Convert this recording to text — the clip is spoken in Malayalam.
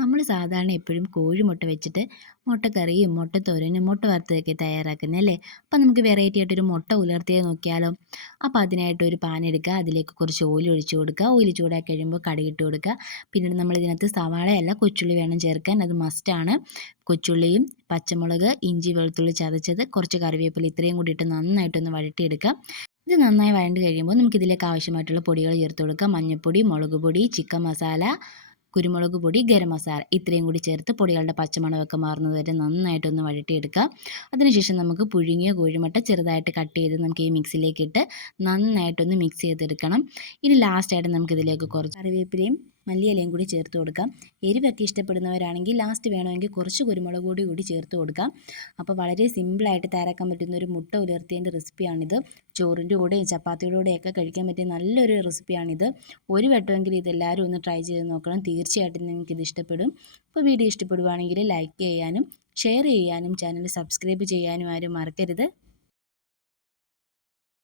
നമ്മൾ സാധാരണ എപ്പോഴും കോഴിമുട്ട വെച്ചിട്ട് മുട്ടക്കറിയും മുട്ടത്തോരനും മുട്ട വറുത്തതൊക്കെ തയ്യാറാക്കുന്നത് അല്ലേ? അപ്പം നമുക്ക് വെറൈറ്റി ആയിട്ടൊരു മുട്ട ഉലർത്തിയത് നോക്കിയാലോ? അപ്പോൾ അതിനായിട്ട് ഒരു പാൻ എടുക്കുക. അതിലേക്ക് കുറച്ച് ഓയിൽ ഒഴിച്ചു കൊടുക്കുക. ഓയിൽ ചൂടാക്കി കഴിയുമ്പോൾ കടയിട്ട് കൊടുക്കുക. പിന്നീട് നമ്മൾ ഇതിനകത്ത് സവാളയല്ല കൊച്ചുള്ളി വേണം ചേർക്കാൻ. അത് മസ്റ്റാണ് കൊച്ചുള്ളിയും പച്ചമുളക് ഇഞ്ചി വെളുത്തുള്ളി ചതച്ചത് കുറച്ച് കറിവേപ്പില ഇത്രയും കൂടി ഇട്ട് നന്നായിട്ടൊന്ന് വഴട്ടിയെടുക്കുക ഇത് നന്നായി വഴണ്ട് കഴിയുമ്പോൾ നമുക്കിതിലേക്ക് ആവശ്യമായിട്ടുള്ള പൊടികൾ ചേർത്ത് കൊടുക്കാം മഞ്ഞൾപ്പൊടി മുളക് പൊടി ചിക്കൻ മസാല കുരുമുളക് പൊടി ഗരം മസാല ഇത്രയും കൂടി ചേർത്ത് പൊടികളുടെ പച്ചമണമൊക്കെ മാറുന്നത് വരെ നന്നായിട്ടൊന്ന് വഴട്ടിയെടുക്കുക അതിനുശേഷം നമുക്ക് പുഴുങ്ങിയ കോഴിമുട്ട ചെറുതായിട്ട് കട്ട് ചെയ്ത് നമുക്ക് ഈ മിക്സിയിലേക്ക് ഇട്ട് നന്നായിട്ടൊന്ന് മിക്സ് ചെയ്തെടുക്കണം. ഇനി ലാസ്റ്റായിട്ട് നമുക്കിതിലേക്ക് കുറച്ച് കറിവേപ്പിലയും മല്ലിയിലയും കൂടി ചേർത്ത് കൊടുക്കാം. എരിവൊക്കെ ഇഷ്ടപ്പെടുന്നവരാണെങ്കിൽ ലാസ്റ്റ് വേണമെങ്കിൽ കുറച്ച് കുരുമുളക് കൂടി കൂടി ചേർത്ത് കൊടുക്കാം. അപ്പോൾ വളരെ സിമ്പിളായിട്ട് തയ്യാറാക്കാൻ പറ്റുന്ന ഒരു മുട്ട ഉലർത്തിയതിന്റെ റെസിപ്പിയാണിത് ചോറിന്റെ കൂടെയും ചപ്പാത്തിയുടെ കൂടെയൊക്കെ കഴിക്കാൻ പറ്റിയ നല്ലൊരു റെസിപ്പിയാണിത് ഒരു വട്ടമെങ്കിലും ഇതെല്ലാവരും ഒന്ന് ട്രൈ ചെയ്ത് നോക്കണം. തീർച്ചയായിട്ടും നിങ്ങൾക്ക് ഇത് ഇഷ്ടപ്പെടും. അപ്പോൾ വീഡിയോ ഇഷ്ടപ്പെടുവാണെങ്കിൽ ലൈക്ക് ചെയ്യാനും ഷെയർ ചെയ്യാനും ചാനൽ സബ്സ്ക്രൈബ് ചെയ്യാനും ആരും മറക്കരുത്.